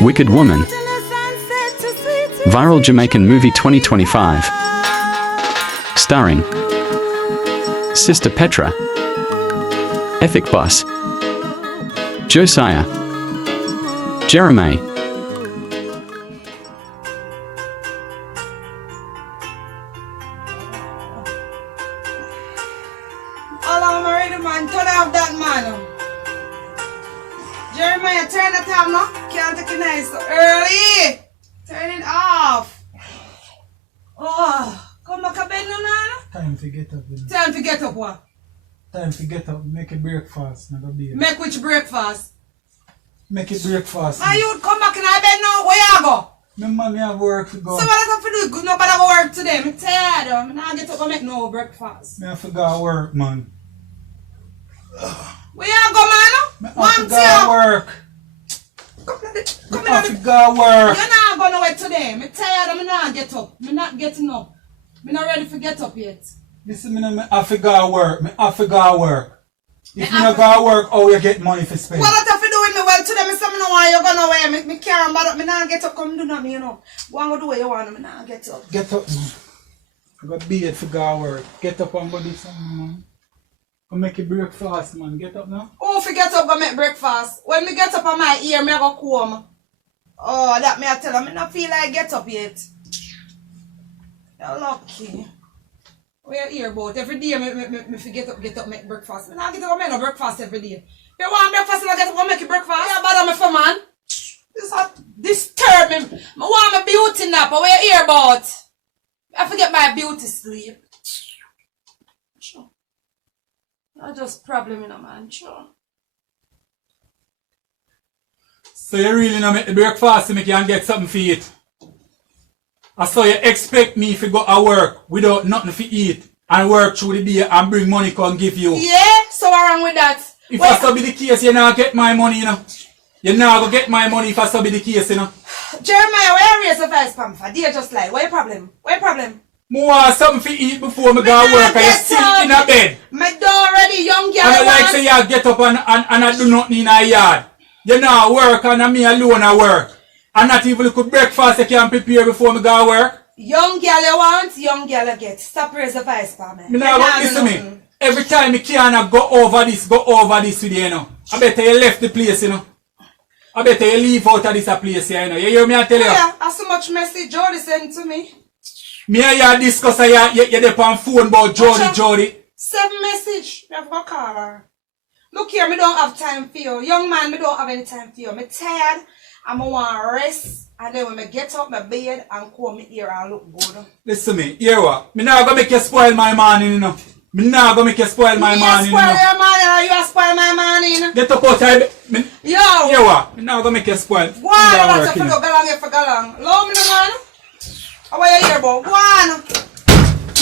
Wicked Woman. Viral Jamaican movie 2025. Starring Sister Petra, Ethic Boss, Josiah, Jeremaih. I'm ready, man. Turn off that, man. Jeremiah, turn the time now. Can't take it nice so early. Turn it off. Oh, come back a bed now. Time to get up. Time to get up, what? Time to get up. Make a breakfast. Never be. Make which breakfast? Make it breakfast. My youth come back in our bed now. Where you go? My mommy have work to go. So what I have to do? Good, nobody go work today. I'm tired. I'm not get up and make no breakfast. Me have to go work, man. Where you go, man? Me have to go work. Come Me have to go work. You're not going nowhere today. I'm tired. I'm not get up. I'm not getting up. I'm not ready to get up yet. Listen, me have to go work. Me have to go work. If you not go work, how you get money for spend? What have to do with me? Well, today, I say, I know why you're going nowhere. Me can't bother. Me not get up. Come do nothing, you know. Go and do what you want. Me not get up. Get up, man. I got beard for go work. Get up and go do something, man. Go make a breakfast, man. Get up now. Oh, if you get up, go make breakfast. When me get up on my ear, me go comb. Oh, that me I tell her. Me not feel like get up yet. You're lucky. Where your ear about? Every day, me forget up, get up, make breakfast. Me not get up, make no breakfast every day. You want breakfast, I get up, make a breakfast. Yeah, bother me for man. This disturb me. I want my beauty nap. Where your ear about? I forget my beauty sleep. Sure. That's just problem, man. Sure. So you really not make the breakfast to make you get something for eat? I saw you expect me to go to work without nothing to eat and work through the day and bring money come give you. Yeah, so what's wrong with that? If I so be the case, you not get my money, you know. You not go get my money if I so be the case, you know. Jeremiah, where is the first pump for? Dear, just like, what your problem? What your problem? I want something to eat before me go to work and you still in a bed. My door already, young girl. And I like say you get up and I do nothing in a yard. You not work and me alone I work. And not even look at breakfast you can prepare before me go to work. Young girl you want, young girl you get. Stop raise the voice for me. Me now listen to me. Every time you can't go over this with you, you know. I better you left the place, you know. I better you leave out of this place here, you know. You hear me I tell you? Yeah, that's so much message Jody sent to me. Me and you discuss you're there on phone about Jody. 7 message. Me have to call her. Look here, me don't have time for you. Young man, me don't have any time for you. Me tired. I want to rest. And then when I get up my bed and comb my ear and look good. Listen to me, hear what? Me not gonna make you spoil my morning, you know. Me not gonna make you spoil my morning, you know. You spoil your morning or you spoil my morning? Get up out of bed. Yo! Hear what? Me not gonna make you spoil. Go on, that's a fellow galang for galang. Love me, man. How are you here, boy? Go on.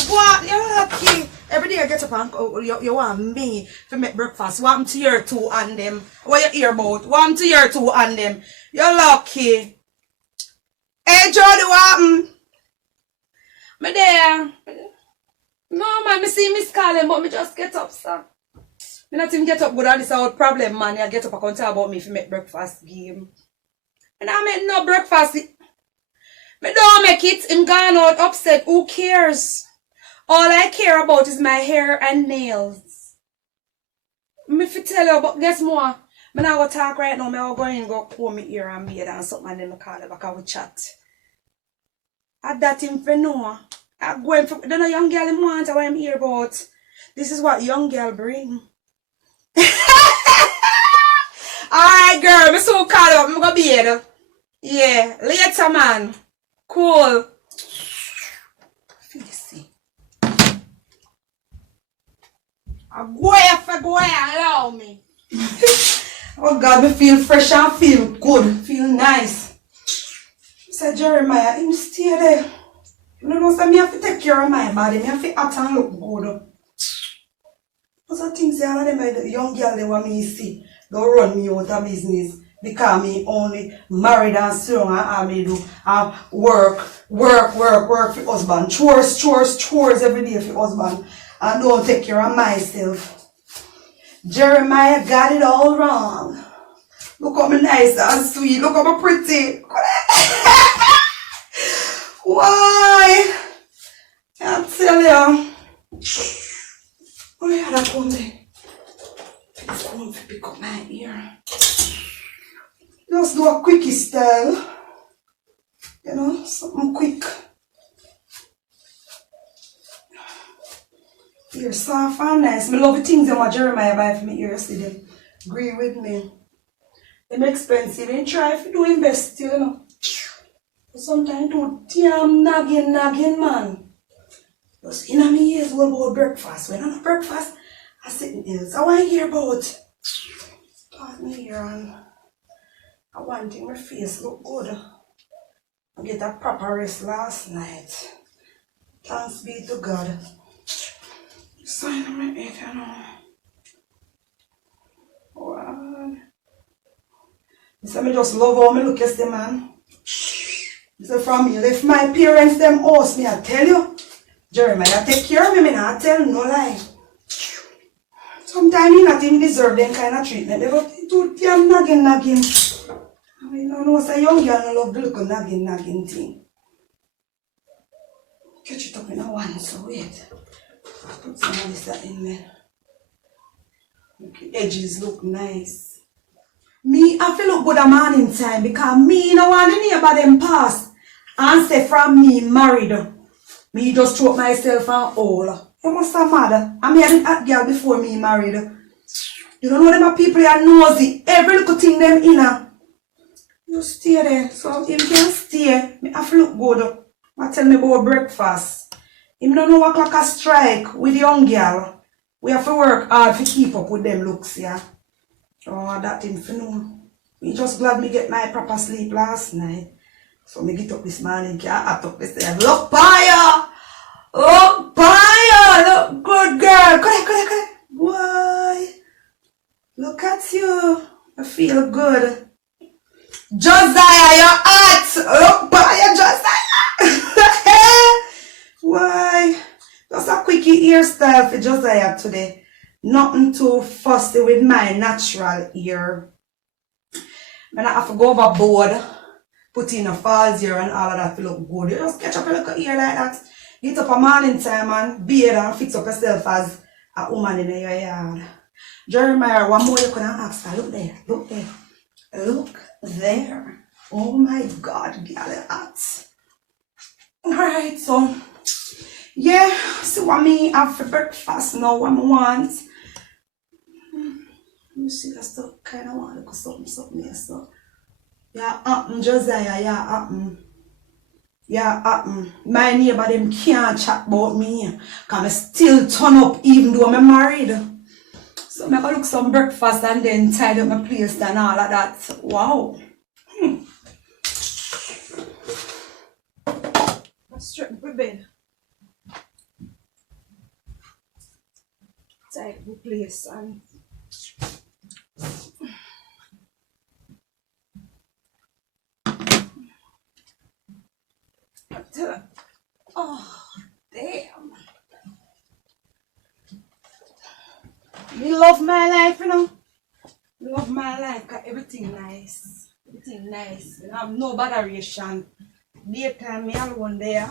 Go on. You're lucky. Every day I get up and you want me to make breakfast. Want me to hear two on them. What you hear about? Want me to hear two on them. You're lucky. Hey, Jody, what happened? Me there. No, man, me see Miss calling, but me just get up, sir. Me not even get up good on this old problem, man. You get up and come tell about me if you make breakfast game. And I make no breakfast. Me don't make it. Him gone out upset. Who cares? All I care about is my hair and nails. Me fi tell you, but guess more. Me not go talk right now. Me go in and go comb my ear and beard and something and then me call you back and we chat. At that him for know. I go in for don't know young girl him want what I'm here about. This is what young girl bring. Alright girl, me so call up. Me go beard. Yeah, later man. Cool. Go allow me. Oh God, me feel fresh and feel good, feel nice. Said Jeremiah, him stay there. You know, so me have to take care of my body, me have to act and look good. Those are things all of them the young girl they want me to see. Go run me out of business because me only married and strong and all me do work for husband. Chores every day for husband. And don't take care of myself. Jeremiah got it all wrong. Look how me nice and sweet. Look how me pretty. Why? I tell you. Oh yeah, that one there. This one to pick up my ear. Just do a quickie style. You know, something quick. Ear soft and nice. I love the things that Jeremiah buy for me ear. See them. Agree with me. Them expensive. And try if you do invest, you know. But sometimes do damn nagging, man. Just in my ears, what about breakfast? When I'm at breakfast, I sit in hills. I want to hear about. Pardon me here and I want to my face look good. I get a proper rest last night. Thanks be to God. Sign on my head, you know. What? So I just love how I look at them, man. So from me, if my parents them house me, I tell you, Jeremiah take care of me, I tell no lie. Sometimes he not even deserve them kind of treatment. They go do damn nagging. I mean, I know say young girl love the little nagging thing. Catch it up in a one, so wait. Put some of this in there. Okay, edges look nice. Me, I feel look good a morning time because me no want the neighbor them pass and say from me married. Me just choke myself and all. You must have mad. I married that girl before me married. You don't know them people are nosy. Every little thing them inna. You stay there. So if you can stay, me have to look good. I tell me about breakfast. Him don't know what clock a strike with the young girl. We have to work hard to keep up with them looks, yeah. Oh, that thing for know. Me just glad me get my proper sleep last night. So me get up this morning, I talk this day. Look, Paya! Look, Paya! Look good, girl. Come. Why? Look at you. I feel good. Josiah, you're hot. Look, Paya, Josiah. Why? Just a quickie hairstyle for Josiah today. Nothing too fussy with my natural ear. I have to go overboard, put in a false ear and all of that to look good. You just catch up a little ear like that. Get up a morning time and bathe and fix up yourself as a woman in your yard. Jeremiah, one more you can ask her. Look there, look there. Look there. Oh my God, girl, you're hot. Alright, so yeah, see what me have for breakfast now, what I want. You see that stuff kind of want to look something here, so. Yeah, Josiah, yeah, my neighbor them can't chat about me. Cause I still turn up even though I'm married. So I'm gonna look some breakfast and then tidy up my place and all of that. Wow. Let's straighten my bed. Tidy my place and oh, damn. Me love my life, you know. Love my life, cause everything nice. Everything nice. You have no botheration. Daytime, me alone there.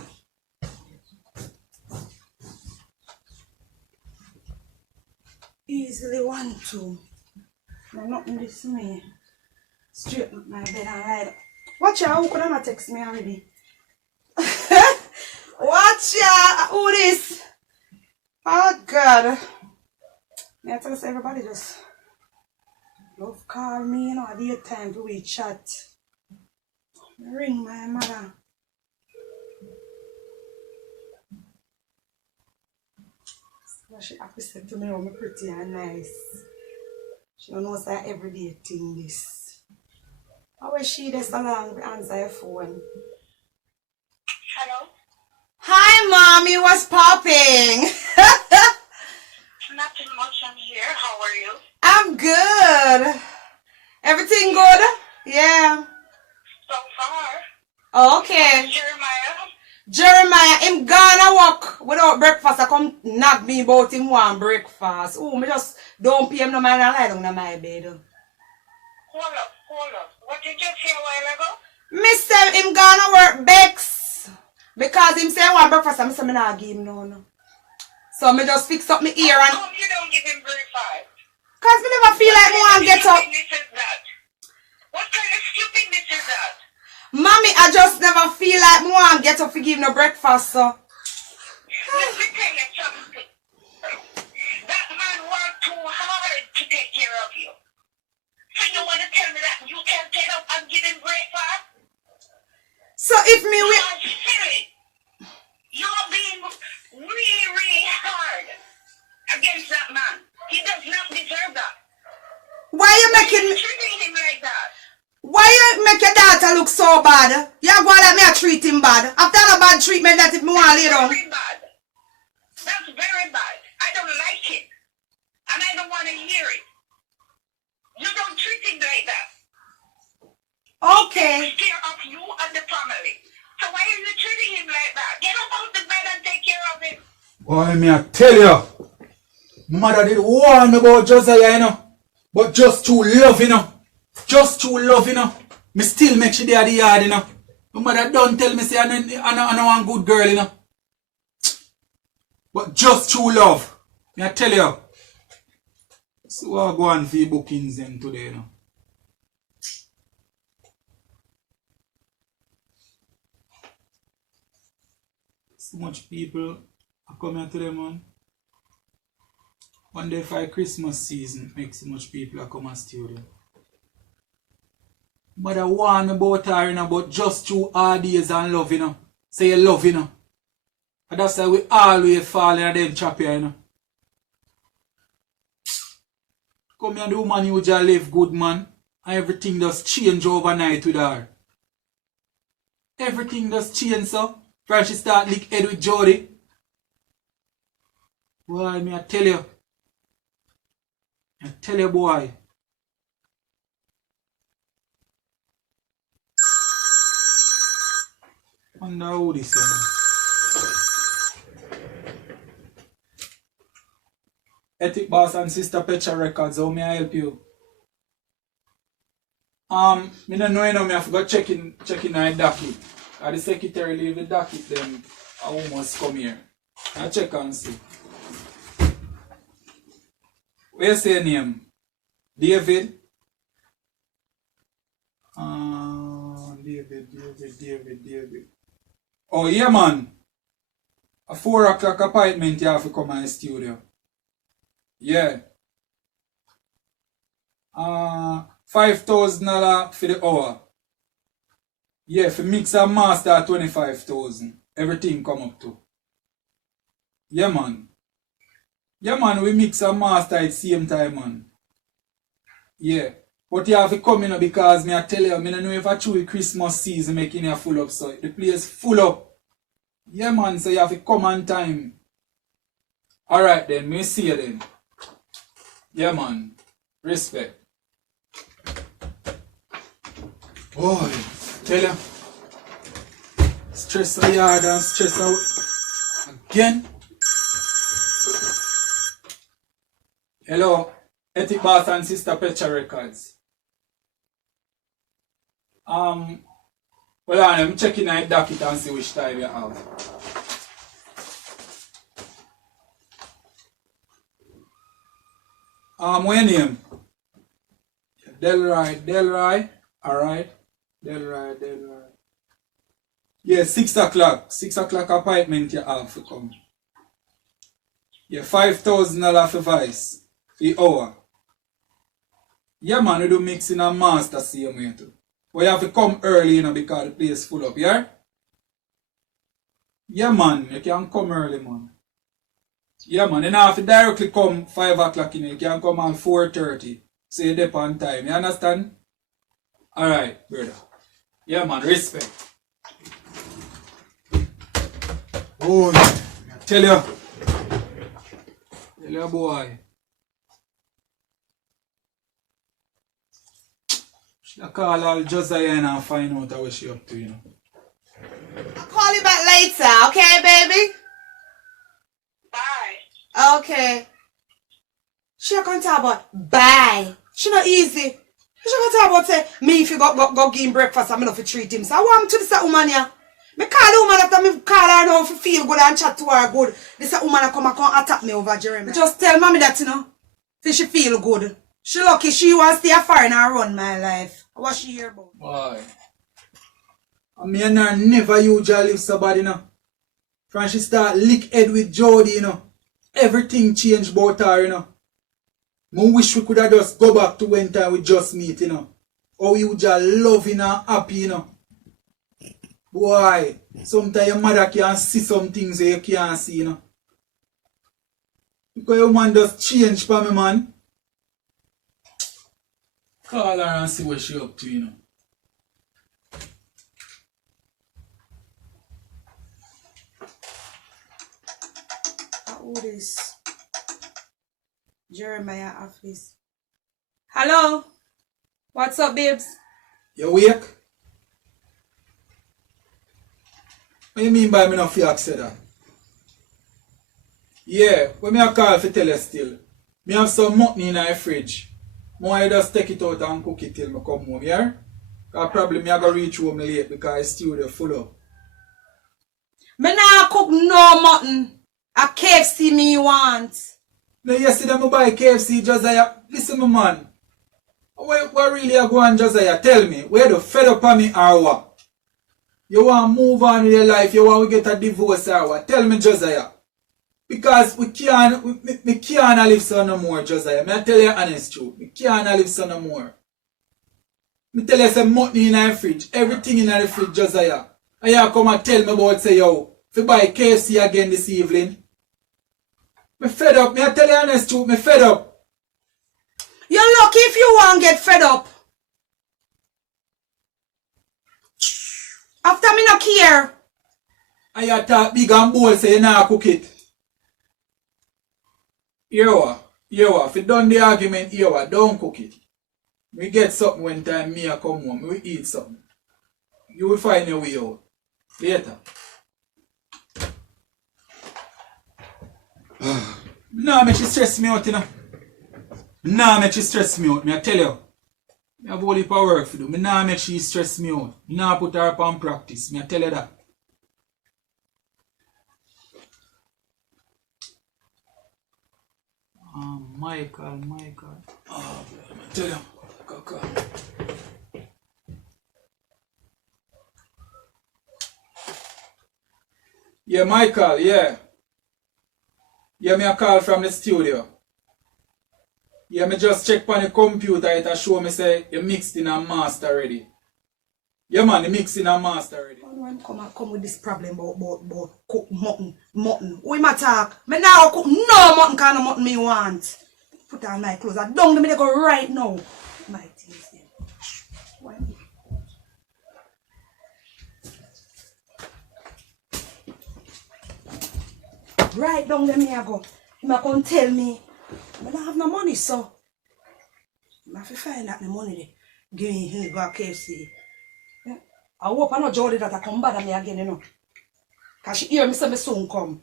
Easily 1, 2. No, nothing this me. Straighten up my bed and lie down. Watch out, who could not text me already? Watch ya! Who this? Oh God. I tell us everybody just love call me, you know, at the time to we chat. Ring my mother. So she happy said to me how me pretty and nice. She don't know it's an everyday thing this. How is she this along to answer your phone? Hello? Hi mommy, what's popping? Nothing much, I'm here. How are you? I'm good. Everything good? Yeah. So far. Okay. Jeremiah? Him gonna walk without breakfast. I come knock me about him want breakfast. Oh, me just don't pay him no man and lie down in my bed. Hold up. hold up. What did you say a while ago? Mr. him gonna work Bex. Because him say I want breakfast and I say me not give him no. So me just fix up my ear and... How come you don't give him breakfast? Cause me never feel like me want to get up. What kind of stupidness is that? Mommy, I just never feel like me want to get up to give no breakfast, so... Let me tell you something. That man worked too hard to take care of you. So you want to tell me that you can't get up and give him breakfast? So if me... You are silly. You're being really, really hard against that man. He does not deserve that. Why you You're making... treating him like that. Why you make your daughter look so bad? You go like me I treat him bad. After a bad treatment that if me want to lay down. Very bad. That's very bad. I don't like it. And I don't want to hear it. You don't treat him like that. Okay. He takes care of you and the family. So why are you treating him like that? Get up out the bed and take care of him. Boy, me I tell you. Mother did warn about Josiah, you know. But just too love, you know. Just too love, you know. Me still make she there at the yard, you know. My mother don't tell me say I know one good girl, you know. But just too love. Me I tell you. So I go on for your bookings then today, you know. So much people are coming to them, man. One day for Christmas season, make so much people are come to studio. Mother warn about her, you know, but just through hard days and love, you know. Say you love, you know. And that's why we always fall in them trap here, you know. Come here, the woman you just live good, man. And everything just change overnight with her. Everything just change, so. From she start lick head with Jody. Boy, me I tell you. I tell you, boy. Wonder who this is. Ethic Boss and Sister Petra Records, how may I help you? Me don't know, you know, me I forgot checking my docket. The secretary leave the docket, then I almost come here. I check and see. Where's your name? David? David. Oh, yeah, man. A 4 o'clock appointment you have to come in the studio. Yeah. $5,000 for the hour. Yeah, for mix and master 25,000. Everything come up to. Yeah, man. Yeah, man, we mix and master at the same time, man. Yeah. But you have to come in because me I tell you, I don't know if I truly Christmas season making you full up, so the place full up. Yeah, man, so you have to come on time. Alright then, me see you then. Yeah, man. Respect. Boy, tell you. Stress out hard and stress out again. Hello, Ethic Boss and Sister Petra Records. Well, I'm checking my docket and see which time you have. What name? Delroy. Alright. Delroy. Yeah, 6 o'clock. 6 o'clock appointment you have to come. Yeah, $5,000 for vice. The hour. Yeah, man, we do mixing and master same way too. But you have to come early, you know, because the place full up, yeah? Yeah, man, you can come early, man. Yeah, man, you don't have to directly come 5 o'clock, you know, you can come at 4:30. So you're there on time, you understand? Alright, brother. Yeah, man, respect. Boy, I tell you, boy. I call all Josiah and find out what she up to, you know. I'll call you back later, okay, baby? Bye. Okay. She can't talk about bye. She not easy. You should talk about say, me if you go give him breakfast, I'm not to treat him. So I want to this woman here. Me call the woman after me call her now if you feel good and chat to her good. This woman come attack me over Jeremaih. Just tell mommy that, you know. So she feel good. She lucky she wants to stay foreign and run my life. What she hear about? Why? Me and her never usually live so bad, you know. From she start lick head with Jody, you know. Everything changed about her, you know. I wish we could have just go back to when time we just meet, you know. How you just loving and happy, you know. Boy, sometimes your mother can see some things that you can't see, you know. Because your man just change for me, man. Call her and see what she up to, you know. Who this? Jeremiah office. Hello? What's up, babes? You awake? What you mean by me not feel say that? Yeah, when me a call for tell you still. Me have some mutton in the fridge. I just take it out and cook it till me come home, yeah? Because probably me a go reach home late because the studio full up. Me nah cook no mutton. A KFC me want. Now yesterday I buy KFC, Josiah. Listen me man. What really a go on, Josiah? Tell me, where the fed up on me or what? You want to move on with your life, you want to get a divorce or what? Tell me, Josiah. Because we can't live so no more, Josiah. I tell you honest truth. We can't live so no more. I tell you some mutton in the fridge. Everything in the fridge, Josiah. And you come and tell me about say, yo, if you buy KFC again this evening. Me fed up. I tell you honest truth, me fed up. You're lucky if you want get fed up. After me not care. And you talk big and bold say you not cook it. Here what? If you done the argument, here what? Don't cook it. We get something when time me a come home. We eat something. You will find your way out. Later. Nah, make you stress me out, you know. Nah, make you stress me out. Me I tell you. I have a whole heap of work to do. Me nah make she stress me out. Me nah put her up on practice. Me I tell you that. Michael. Oh, I tell you. Go. Yeah, Michael, yeah. Yeah, me a call from the studio. Yeah, me just check on the computer, it a show me say you mixed in a master already. Yeah man, you mixed in a master already. When come with this problem about cook mutton. We ma talk. Me now cook no mutton kind of mutton me want. Put on my clothes. I don't me go right now. My things then. Why? Right down there me I go. He ma come tell me I don't have no money, so I have to find out the money there. Give me his go KFC. Yeah. I hope I know Jody that I come bother me again, you know. Cause she hear me say me soon come.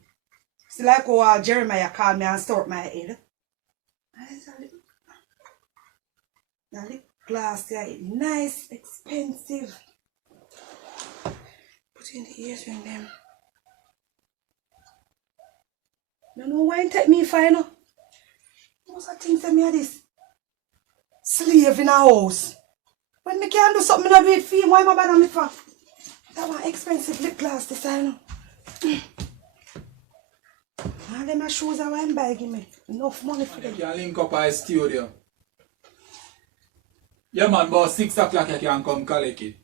Still like how Jeremiah call me and start my head. That lip glass there, nice, expensive. Put in the ears ring them. You know why it take me final? Most of things that me are this slave in a house. When me can't do something I do it for you, why am I bad me for? That one expensive lip glass this I know. All them shoes I want to buy give me. Enough money for them. You can link up at the studio. Yeah man, about 6 o'clock you can come collect it.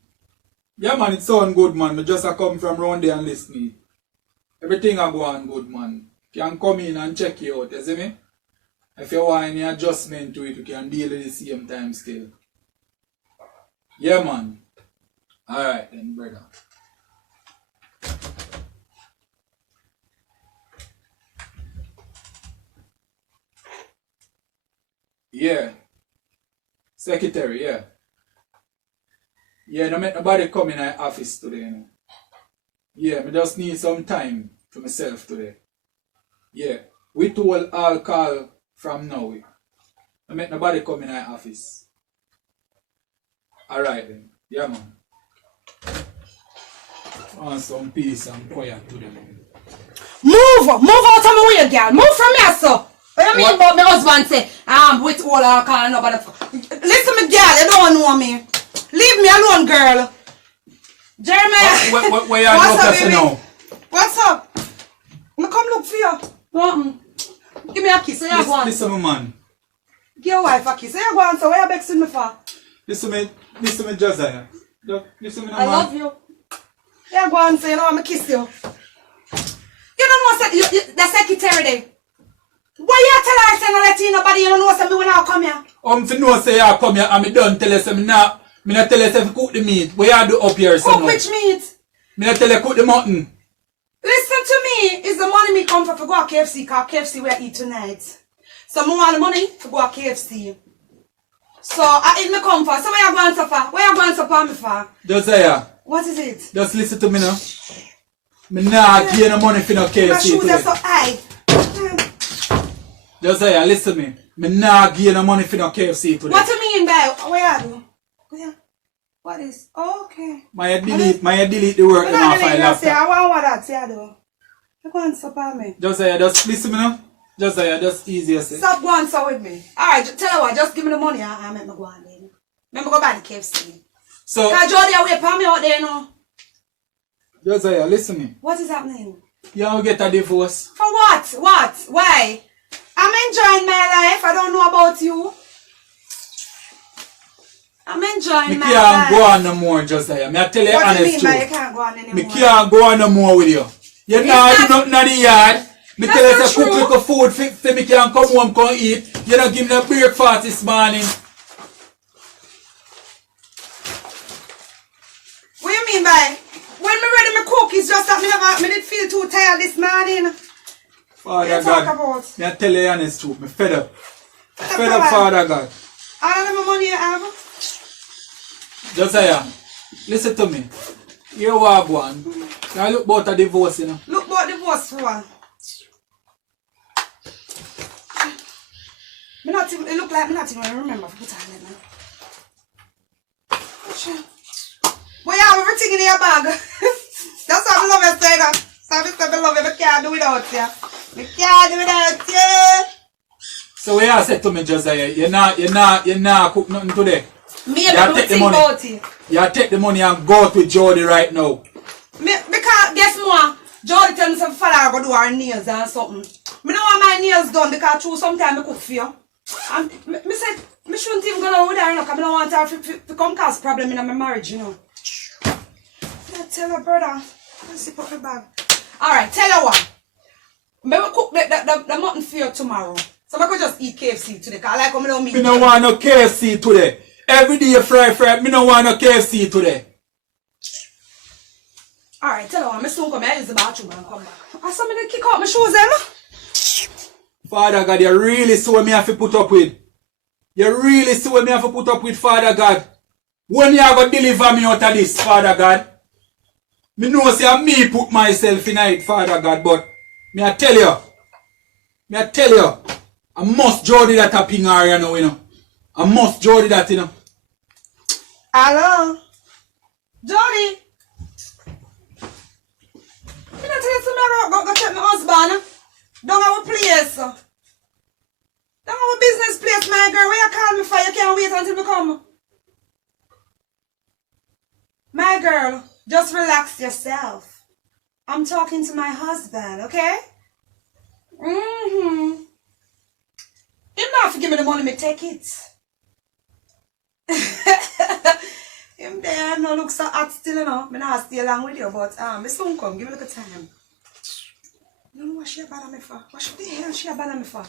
Yeah man, it sound good man. Me just a come from round there and listen. Everything a go on good man. You can come in and check you out, you see me? If you want any adjustment to it, you can deal at the same time still. Yeah man. Alright then brother. Yeah. Secretary, yeah. Yeah, no make nobody come in our office today, you know. Yeah, me just need some time for myself today. Yeah. We two will all call from now. No make nobody come in our office. Alright then. Yeah, man. Want some peace and quiet to them. Move out of my way, girl. Move from here, sir. What you mean about my husband say, with all our car and nobody. Listen, me, girl, you don't know me. Leave me alone, girl. Jeremiah. Where you are now? What's up? I come look for you. What? Give me a kiss. So you go on. Listen, man. Give your wife a kiss. So you go on. So where you vexing me for? Listen, me, Josiah. Listen, me, I love you. You go on. So you know I'm kiss you. You don't know the secretary there. Why you tell her I say no let you nobody? You don't know me when I come here. If you know say you come here and me done tell you say me not tell you say cook the meat. What you do up here? Cook which meat? Me not tell you cook the mutton. Listen to me. It's the money me come for to go to KFC because KFC we eat tonight. So I want the money to go to KFC. So I eat me come for. So where you going to for? Where you going to for me for? Josiah. What is it? Just listen to me now. Me not give you no money for no KFC my shoes today. are so high. Josiah, listen to me. Me not give you no money for no KFC today. What do you mean by where are you? Where? What is? Oh, okay. My delete the work in my file laptop. I want what that say though. You go and support me. Josiah, just listen to me now. Josiah, just easier say. Stop going so with me. Alright, tell her what, just give me the money and I'll make me go on then. Let me go buy the KFC. So Cause Jody away for me out there now. Josiah, listen to me. What is happening? You will get a divorce. For what? What? Why? I'm enjoying my life. I don't know about you. I'm enjoying my life. Me can't go on no more, Josiah. Me I tell you What do you honest mean by truth. you can't go on anymore? Me can't go on no more with you. You not do nothing in the yard. Me That's tell you not to cook true. little food for me can come home, come eat. You not give me no breakfast this morning. What do you mean by? When me ready me cook, it's just that me did feel too tired this morning. Father You talk God, about? me I tell you honest truth. Me fed up. Fed up, Father God. I don't have my money you have. Josiah, listen to me. You are one. Now look about a divorce, you know. Look about divorce for one. Me not even, it look like me not even remember to put on it now. Boy, you have everything in your bag. That's why I love you, Sega. So I love you, I can't do without you. I can't do without you. So what you said to me, Josiah, you not cook nothing today. Me You and take the think money. about it. You take the money and go out with Jody right now. Because guess more, Jody tell me some fella I go do her nails and something. Me don't want my nails done because through sometimes I cook for you. And me said, me shouldn't even go out with her, you know, because I don't want her to come cause problem in my marriage, you know. I tell her brother, let's see put the bag. Alright, tell her what. Me will cook the mutton for you tomorrow. So I could just eat KFC today, because I like how me don't mean. Me don't want no KFC today. Every day you fry. Me don't want no KFC today. Alright, tell her what, me soon come here, use the bathroom and come back. I saw me to kick out my shoes, Emma. Father God, you really see what me have to put up with. You really see what me have to put up with, Father God. When you are going to deliver me out of this, Father God. Me know say me put myself in it, Father God, but me I tell you, I must Jody that a ping area now, you know. I must Jody that, you know. Hello? Jody? You not tell you tomorrow go check my husband? Don't have a place. Don't have a business place, my girl. Where you call me for? You can't wait until me come. My girl, just relax yourself. I'm talking to my husband, okay? You don't have to give me the money, me take it. Him there no look so hot still, you know. Me not stay along with you, but me soon come. Give me a little time. You know what she bother me for? What the hell she bother me for?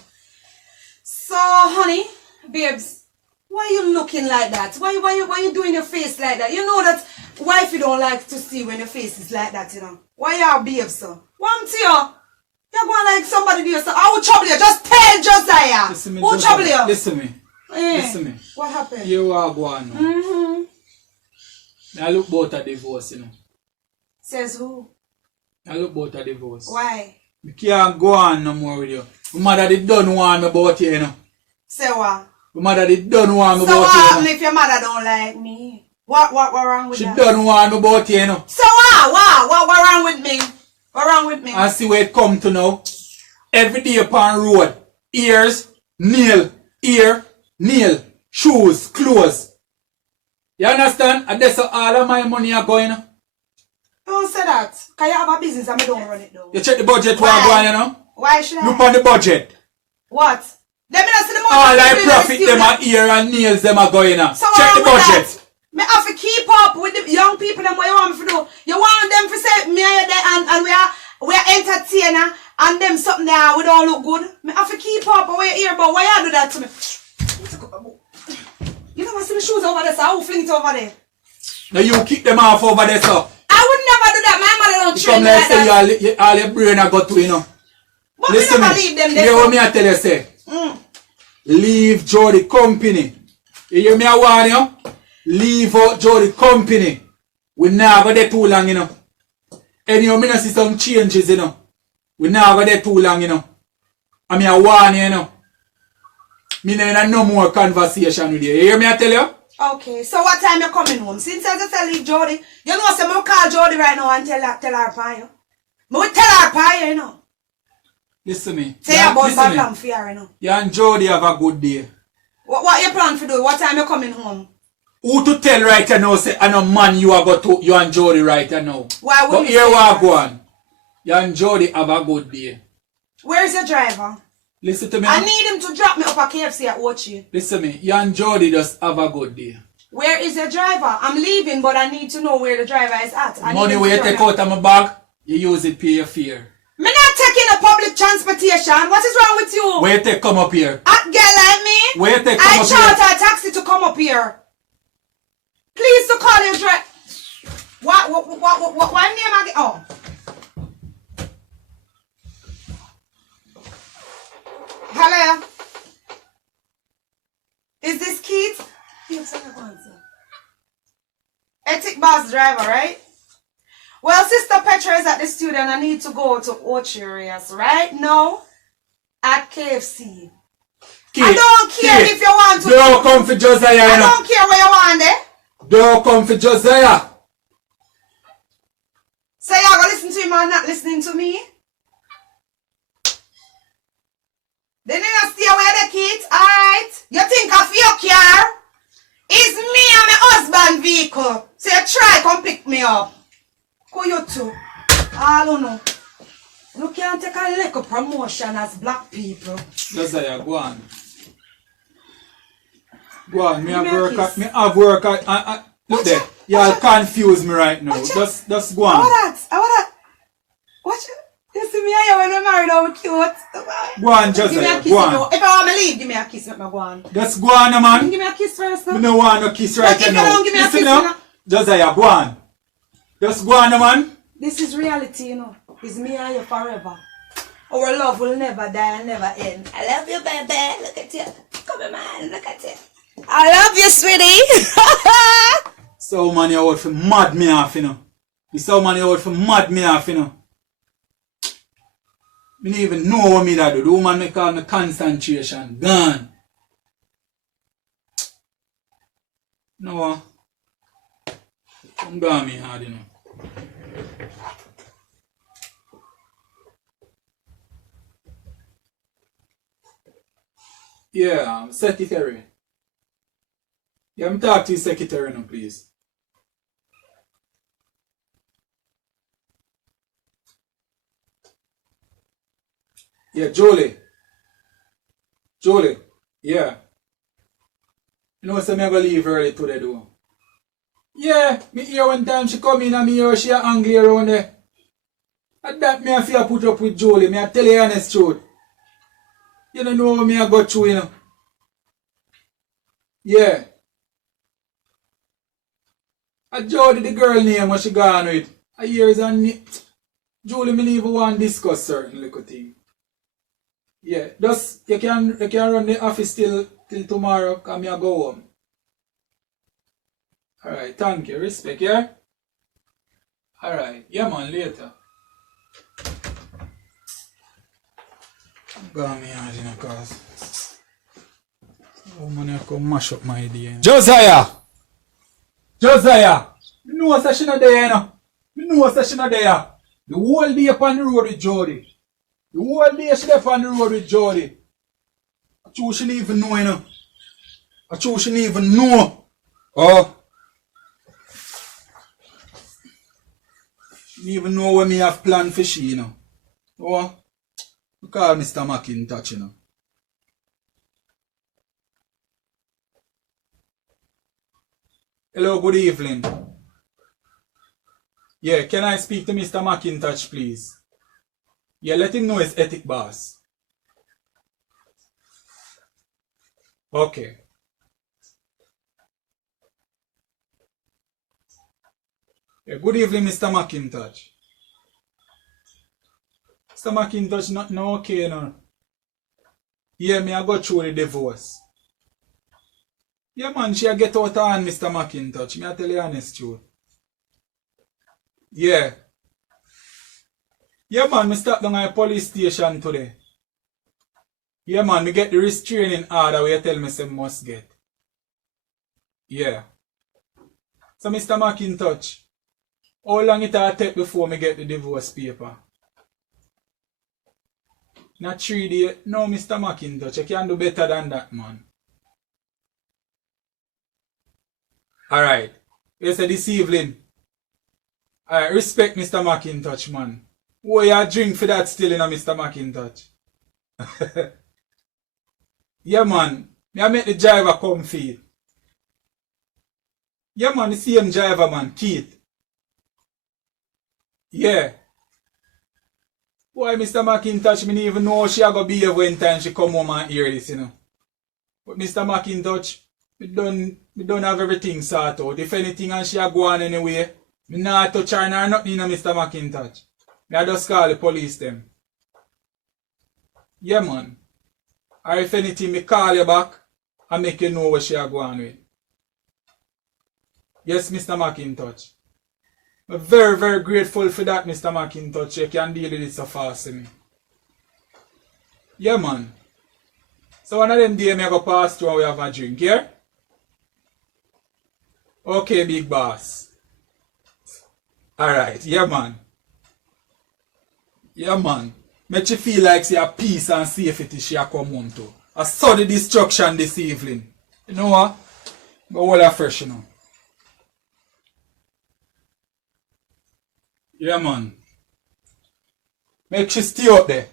So, honey, babes, why you looking like that? Why you doing your face like that? You know that wifey don't like to see when your face is like that, you know. Why you are babes, so? One to you. You're going like somebody there, so I will trouble you. Just tell Josiah. Listen me, Who trouble you? Listen me. Listen me. What happened? You are going now. I look about a divorce, you know. Says who? I look about a divorce. Why? I can't go on no more with you. My mother did don't want me about you, you know. Say what? My mother did don't want me So what about you, happen you know. if your mother don't like me? What wrong with She that? don't want about you, you know. So what wrong with me? What wrong with me? And see where it come to now. Every day upon road. Ears, nail, ear, nail, shoes, clothes. You understand? And that's how all of my money are going. Don't say that. Can you have a business and I don't run it though? You check the budget Why? while going, you know? Why should I? Look on the budget. What? Let me not see the money. All I profit them are ear and nails them are going on. So Check the budget. That? Me have to keep up with the young people and what you want me to do. You want them to say me and we are entertainer and them something there we don't look good. Me have to keep up with your ear, but why you do that to me? You don't want to see the shoes over there, so I will fling it over there. Now you keep them off over there, so. I would never do that. My mother don't train me like that. Say all your brain I got to, you know. But Listen we never me. leave them You there. hear what me I tell you, say? Leave Jody company. You hear me I warn you? Leave out Jody company. We not go there too long, you know. And you know, see some changes, you know. We not go there too long, you know. I mean, I warn you, you know. Me no more conversation with you. You hear me I tell you? Okay, so what time you coming home? Since I just leave Jody, you know, so I'm call Jody right now and tell her pa you. I will tell her pa you, know. Listen me. Say about back and fear, you know. You and Jody have a good day. What you plan to do? What time you coming home? Who to tell right now say I know man you are got to you and Jody right now. Why would but you here say we are that? going. You and Jody have a good day. Where's your driver? Listen to me. I need him to drop me up at KFC at Ochi. Listen to me. You and Jody just have a good day. Where is your driver? I'm leaving, but I need to know where the driver is at. I Money need him where to you drop take me. out of my bag, you use it pay your fare. Me not taking a public transportation. What is wrong with you? Where you take come up here? A girl like me? Where you take come I up charter here? a taxi to come up here. Please to call your driver. What name again? Oh. Hello. Is this Keith? Yes, I answer. Ethic bus driver, right? Well, Sister Petra is at the studio and I need to go to Orcharias right now at KFC. I don't care if you want to. Don't come for Josiah, I you know. don't care where you want it. Don't come for Josiah. So you're going to listen to him and not listening to me? Then you not stay away the kids, alright? You think of your car? It's me and my husband vehicle. So you try come pick me up. Who you two? I don't know. You can't take a little promotion as black people. Josiah, go on. Go on, me Give have me a work kiss. at, me have work at, look Watch there. out. Y'all Watch confuse me right now. Watch out. Just go I on. want that. Watch it. You see me here when we're married over cute. Go on, Give me a Josiah, kiss. go on. If I want to leave, give me a kiss. Let me go on. Just go on, man. Give me a kiss first. Me No? no want no kiss right If you now. don't give me a Listen kiss, now. you know. Josiah, go on. Just go on, man. This is reality, you know. It's me and you forever. Our love will never die and never end. I love you, baby. Look at you. Come on, man. Look at you. I love you, sweetie. So man, you out for mad me off, you know. This so man, you out for mad me off, you know. Me don't even know what me that do. The woman me call me concentration. Gone. No. Come down me hard, you know. Yeah, secretary. Yeah, I'm talking to your secretary now, please. Yeah, Jolie. Jolie. Yeah. You know, so me gonna leave early today, though. Yeah, me hear one time she come in and me hear she a angry around there. And that me a fear put up with Jolie. Me a tell you honest truth. You don't know what me a go through, you know. Yeah. A Jody, the girl name what she gone with. A years and Julie, me even want to discuss certain little thing. Yeah, just you can run the office till tomorrow, come here go home. Alright, thank you, respect, yeah? Alright, yeah man, later. Go on me hard, you know, cause oh man, I come mash up my day. Josiah! Josiah, me know that she not there, you know. Me know that she not there. The whole day upon the road with Jody. The whole day she there upon the road with Jody. I true she didn't even know, you know. I true she didn't even know. Oh. She didn't even know what me have planned for she, you know. Oh. I call Mr. McIntosh, you know. Hello, good evening. Yeah, can I speak to Mr. McIntosh, please? Yeah, let him know his ethic boss. Okay. Yeah, good evening, Mr. McIntosh. Mr. McIntosh, not no okay, no. Yeah, me I go through the divorce. Yeah, man, she a get out of hand, Mr. McIntosh. Me I tell you honest truth. Yeah. Yeah, man, me stop down at the police station today. Yeah, man, me get the restraining order where you tell me say must get. Yeah. So, Mr. McIntosh, how long it will take before me get the divorce paper? Not 3 days. No, Mr. McIntosh, you can do better than that, man. Alright. You say this evening. Alright, respect Mr. McIntosh, man. Why you drink for that still, you know, Mr. McIntosh? Yeah, man. Me I make the driver come for you. Yeah, man, the same driver, man, Keith. Yeah. Why, Mr. McIntosh, me didn't even know how she a go behave when time she come home and hear this, you know. But Mr. McIntosh, me don't have everything sorted out. If anything and she a go on anyway, me not touch her nor nothing, you know, Mr. McIntosh. Me I just call the police them. Yeah, man. Or if anything, me call you back and make you know what she a go on with. Yes, Mr. McIntosh. I'm very, very grateful for that, Mr. McIntosh. You can deal with it so fast for me. Yeah, man. So one of them days I go pass through and we have a drink, yeah? Okay, big boss. Alright, yeah, man. Yeah, man. Make you feel like she have peace and safety she a come home to. I saw the destruction this evening. You know what? Go hold her fresh, you know. Yeah, man. Make she stay up there.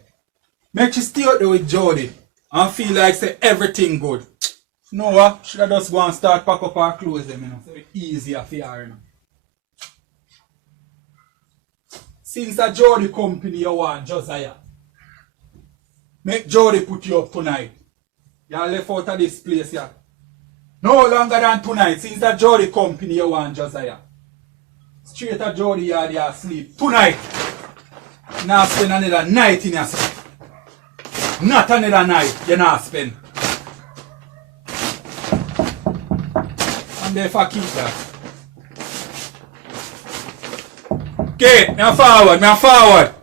Make she stay up there with Jody. And feel like say everything good. You know what? Should I just go and start pack up her clothes them, you know. So it's easier for her, you know. Since the Jody company you want, Josiah. Make Jody put you up tonight. You left out of this place, yeah. No longer than tonight. Since the Jody company you want, Josiah. Straight at Jody yard you sleep. Tonight. Now spend another night in your sleep. Not another night you not spend. And therefore keep that. Okay, me forward.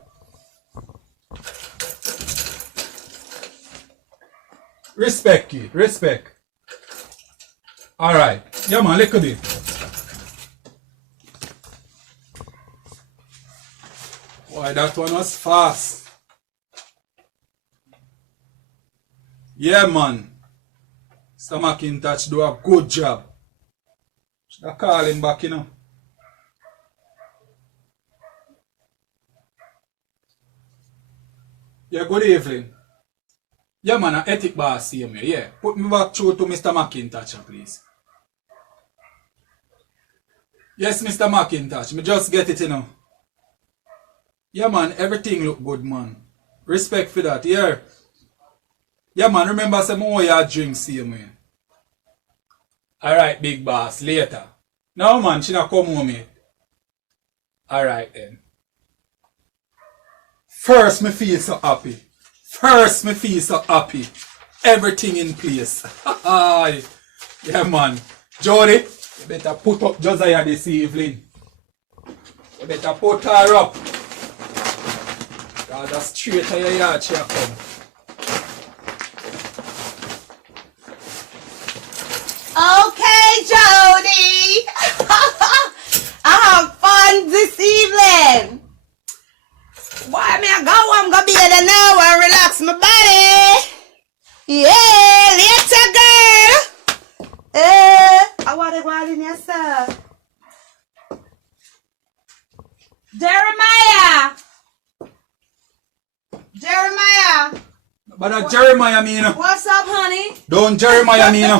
Respect you, respect. Alright. Yeah, man, look at it. Why, that one was fast. Yeah, man. Mr. McIntosh do a good job. Should I call him back, you know? Yeah, good evening. Yeah, man, an ethic boss see me. Yeah, put me back through to Mr. McIntosh, please. Yes, Mr. McIntosh, me just get it, you know. Yeah, man, everything look good, man. Respect for that, yeah. Yeah, man, remember some more your drink, see me. Alright, big boss, later. No, man, she not come home yet. Alright, then. First, me feel so happy. Everything in place. Yeah, man. Jody, you better put up Josiah this evening. You better put her up. Cause that's straight to your yard she come. Okay, Jody. Jeremiah! Jeremiah! But Jeremiah mean. What's up, honey? Don't Jeremiah mean.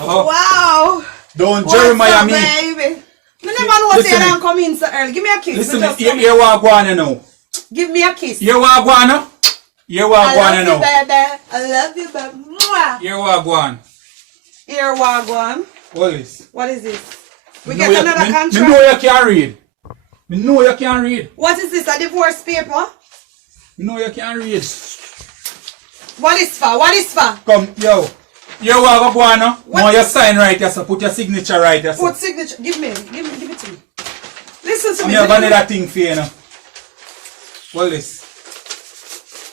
Wow! Don't Jeremiah What's up, mean. baby? I never know what Listen, you don't come in so early. Give me a kiss. Listen, Me just you come in. hear what I want now. Give me a kiss. You what I want now? You what I want I love now. you, baby. I love you, baby. Mwah. You what I want. Here, Wagwan. What is? What is this? We Me get know another me contract. know you can't read. Me know you can't read. What is this? A divorce paper? Me know you can't read. What is for? What is for? Come, yo. You what I want now? What? Now your sign right here, so put your signature right here. Put signature. Give it to me. Listen to I'm me. have another thing for you now. What is?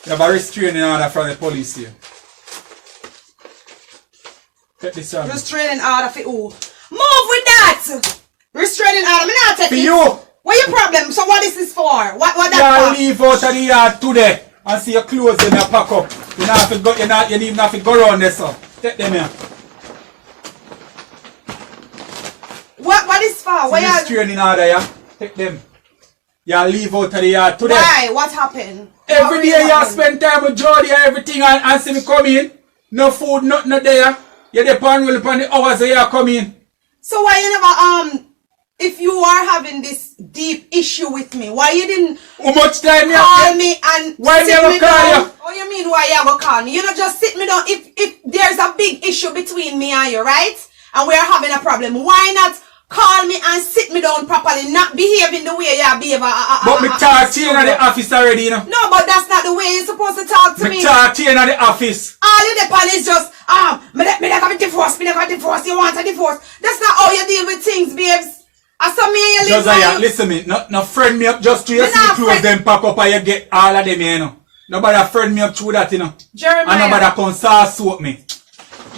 You have a restraining order from the police here. Take this out. Restraining order for who? Move with that! Restraining order. Me not take For it. you! What your problem? So what is this for? What You that for? leave out of the yard today and see your clothes in your pack up. You don't have to go, you even have to go around there, so. Take them here. What is for? Why you... Restraining order, yeah? Take them. You leave out of the yard today. Why? What happened? Every What day really you happened? spend time with Jody and everything and see me come in. No food, nothing not there. You depend well upon the hours that you come in. So why you never if you are having this deep issue with me, why you didn't How much time you call have? me and Why sit never me call down? you? Oh, you mean why you ever call me? You know, just sit me down. If there's a big issue between me and you, right? And we are having a problem, why not call me and sit me down properly, not behaving the way you behave? But me talk to you in the office already, you know. No, but that's not the way you're supposed to talk to me. Me talk to you in the office. All you depend is just, me never a divorce, you want a divorce. That's not how you deal with things, babes. I saw me and you live Josiah, my- listen me, no friend me up just to you Me see the not clothes friend- them pack up and you get all of them, you know. Nobody friend me up through that, you know. Jeremiah. And nobody can sauce soap me.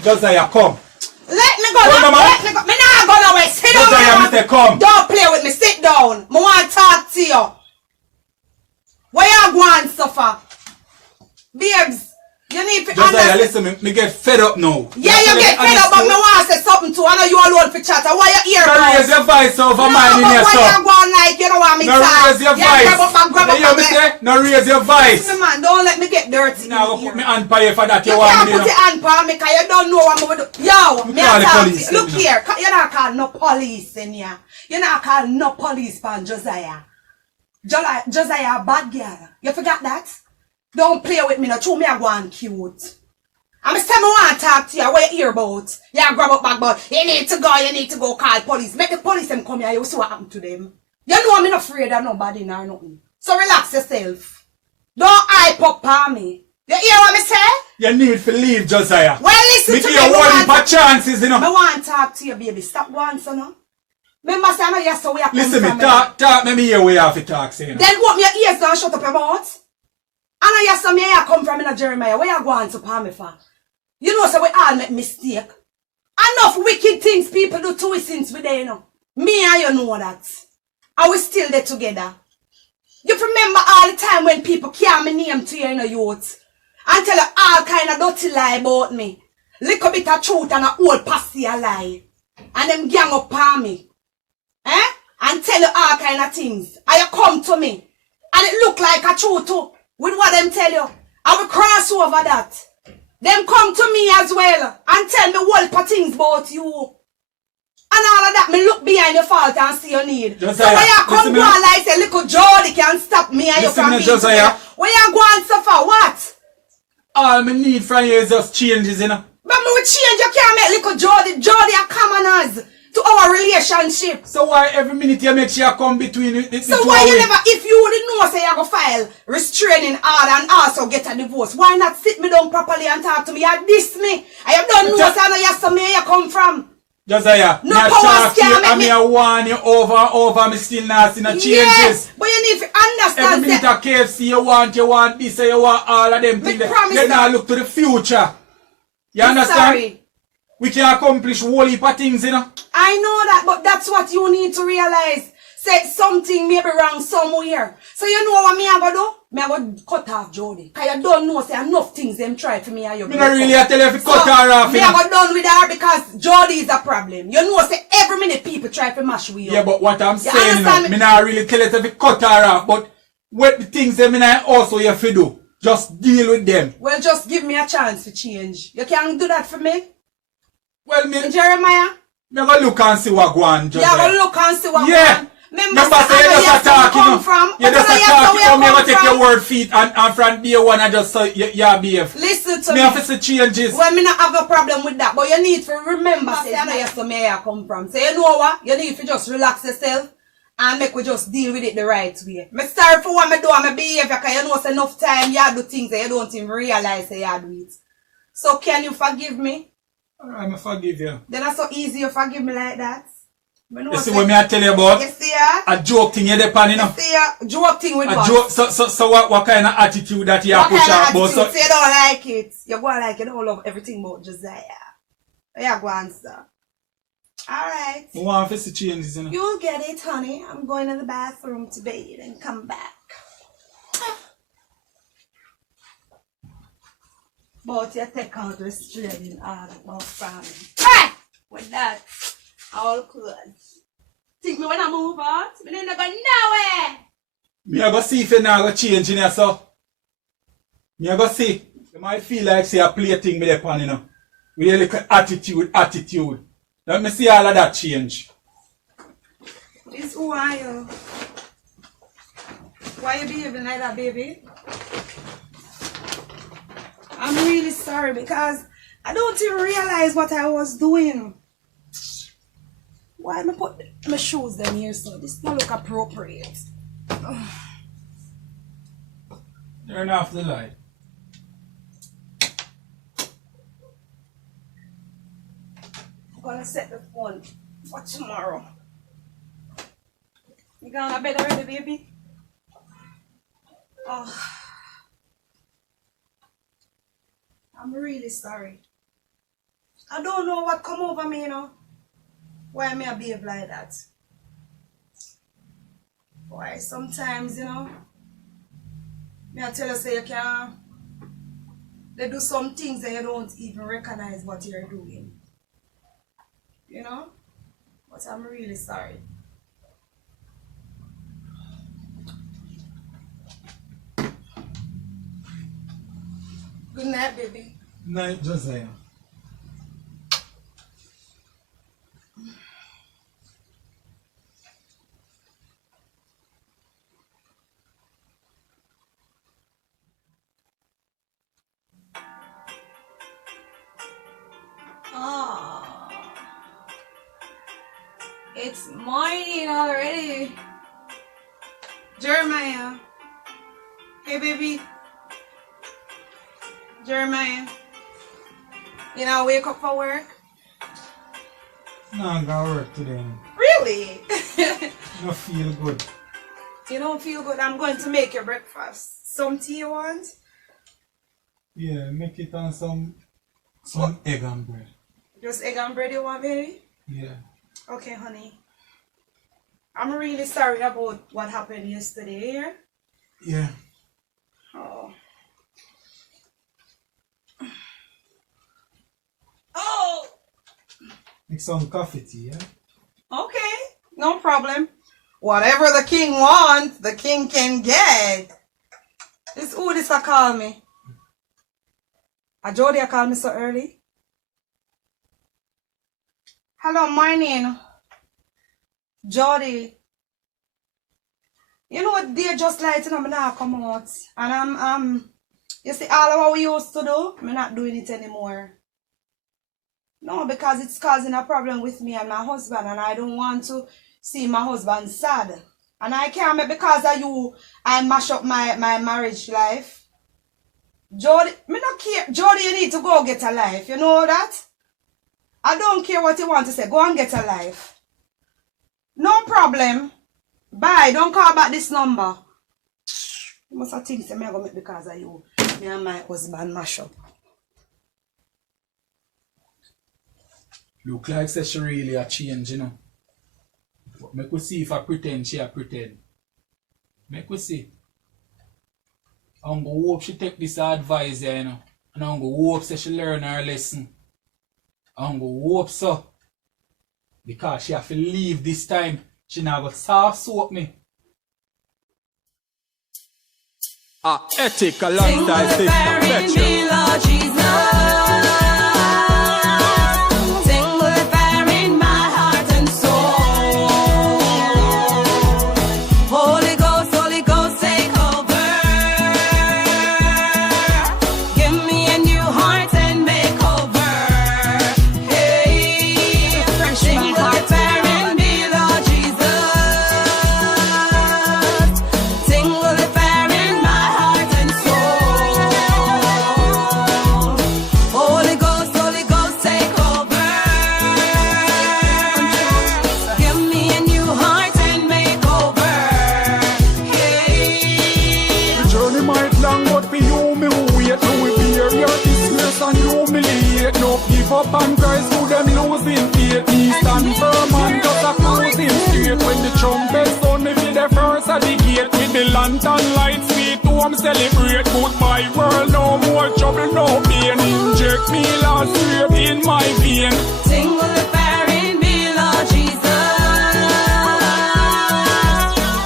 Josiah, come. Let me go. Come, mama. Let me go. Me not go nowhere. Sit down. Josiah, mama. me say come. Don't play with me. Sit down. Me want to talk to you. Where you going, suffer? Babes, you need to Josiah, understand. listen me get fed up now. Yeah, you get fed up, but me want to say something too. I know you alone for chat. Why you here, Now raise bro? your voice over No, mine in but your why stuff. you going like you don't want me Now talk? raise your Yeah, grab voice. up and grab You up hear and me get- say? Now raise your voice. Listen, man, don't let me get dirty. Now in go put here. me hand by you for that. You You want can't me put to your hand on me because you don't know what I'm going to do. Yo, Me me call a the talk to police you. Look then, here, you're not calling no police in here. You're not calling no police pan Josiah. Josiah a bad girl. You forgot that? Don't play with me now. True, me a go on cute. I'm saying me want to talk to you. What you hear about? Yeah, grab up back, but you need to go call police. Make the police them come here. You see what happened to them. You know I'm not afraid of nobody nor nothing. So relax yourself. Don't hype up on me. You hear what me say? You need to leave, Josiah. Well, listen Me to give me. you Me one want for to- chances, you know. me want to talk to you, baby. Stop going, son. No? Remember, say I know yes, so we are coming Listen me, from. talk me here where you have to talk, say, you know. Then what me your ears down, shut up your mouth. I know yes, so me here come from in Jeremiah. Where you going to palm me for? You know, so we all make mistake. Enough wicked things people do to us since we there, you know. Me and you know that. And we still there together. You remember all the time when people carry my name to you in the youth and tell you all kind of dirty lie about me. Little bit of truth and a old passy a lie. And them gang up on me. Eh? And tell you all kind of things. And you come to me. And it look like a truth too. With what them tell you. I will cross over that. Them come to me as well and tell me whole of things about you. And all of that, me look behind your fault and see your need. Josiah, so when you come listen go me on like say, little Jody can stop me and you Listen from me, being Josiah. together. When you go on suffer, what? All me need from you is just changes, you know. But me will change, you can't make little Jody a commoners to our relationship. So why every minute you make sure you come between the So two why of you we? never, if you didn't know say you go file restraining order and also get a divorce, why not sit me down properly and talk to me? You diss me. I don't know say I know you some you come from. Josiah, No me a powers talk to can you make and me- me a warn you over and over, me still not see no changes. Yes, but you need to Every understand minute that. of KFC you want this, you want all of them things. promise You now that- look to the future. You understand? Sorry. We can accomplish whole heap of things, you know. I know that, but that's what you need to realize. Say something maybe wrong somewhere. So you know what me I go do? Me I go cut off Jody. Cause you don't know say enough things them try for me and you. Me not really tell you if you cut her off. Me I go done with her because Jody is a problem. You know say every minute people try to mash with you. Yeah, but what I'm saying, me not really tell you if you cut her off. But what the things that me not also you have to do. Just deal with them. Well, just give me a chance to change. You can't do that for me. Well, me Jeremiah. Me go look and see what go on, Josiah. Yeah, go look and see what go on. Remember, say you just attack, you know. You just attack, you know, take your word feet and from day one and just say, yeah, behave. Listen to me. Me have to see changes. Well, me not have a problem with that, but you need to remember, say, I know you so me I come from. So you know what? You need to just relax yourself and make we just deal with it the right way. Me sorry for what me do and my behavior, because you know it's enough time you do things that you don't even realize that you do it. So can you forgive me? Alright, I forgive you. Then it's so easy you forgive me like that. You see what me I tell you about? You see ya? A joke thing you depend, you know. You see ya? Joke thing with what? Joke, so what kind of attitude that you have push out about? So you don't like it. You go like you don't love everything about Josiah. Yeah, go on, sir. Alright. You want to see changes, you know. You'll get it, honey. I'm going to the bathroom to bathe and come back. But you take out the string out of family. Hey! With that, all good. Think me when I move out? Me never go nowhere. Me I go see if you now go change in here, so. Me I go see. You might feel like say a play thing with the pan, you know. With a little attitude. Let me see all of that change. This who are you? Why you behaving like that, baby? I'm really sorry because I don't even realize what I was doing. Why am I put my shoes down here so this don't look appropriate? Turn off the light. I'm gonna set the phone for tomorrow. You gonna bed already, baby? Oh. I'm really sorry. I don't know what come over me, you know. Why may I behave like that? Why sometimes, you know, may I tell you say you can they do some things that you don't even recognize what you're doing. You know? But I'm really sorry. Good night, baby. Night, Josiah. Oh, it's morning already. Jeremiah. Hey, baby. Jeremiah. You know, wake up for work? No, I'm gonna work today. Really? I don't feel good. You don't feel good? I'm going to make your breakfast. Some tea you want? Yeah, make it on some egg and bread. Just egg and bread you want, baby? Yeah. Okay, honey. I'm really sorry about what happened yesterday, yeah? Yeah. Oh. Oh! Make some coffee tea, yeah? Okay, no problem. Whatever the king wants, the king can get. This who this a call me? A Jody a call me so early? Hello, morning. Jody. You know what day just lighting up now come out. And you see all of what we used to do, I'm not doing it anymore. No, because it's causing a problem with me and my husband, and I don't want to see my husband sad. And I can't make because of you, I mash up my marriage life. Jody, me not care. Jody, you need to go get a life. You know that? I don't care what you want to say. Go and get a life. No problem. Bye. Don't call back this number. You must have things I'm going to make because of you. Me and my husband mash up. Look like she really a change, you know. Make we see if I pretend she a pretend. Make we see. I'm gonna hope she take this advice, you know. And I'm gonna hope that she learn her lesson. I'm gonna hope so. Because she have to leave this time. She never soft soap me. Ethic alongside Sister Petra. Up and Christ to them losing faith. He stand firm and just a cruising straight. When the trumpet sound, me be the first at the gate. With the lantern lights, sweet home celebrate. Goodbye world, no more trouble, no pain. Inject me last straight in my vein. Sing with the fire in me, Lord Jesus.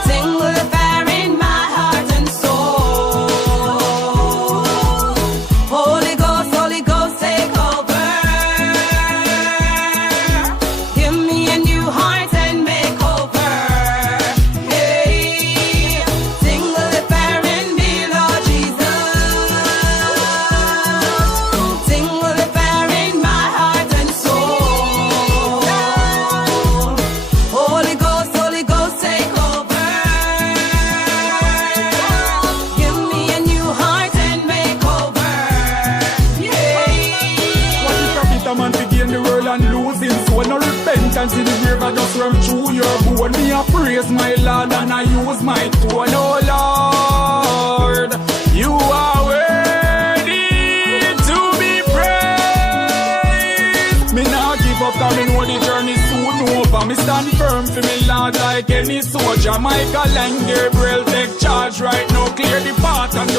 Sing with the fire in my heart and soul. Holy Ghost, take over. See the grave I just run through your bone. Me I praise my Lord and I use my tone. Oh Lord, you are worthy to be praised. Me now give up cause me know the journey soon over. Me stand firm for me Lord like any soldier. Michael and Gabriel take charge right now. Clear the path and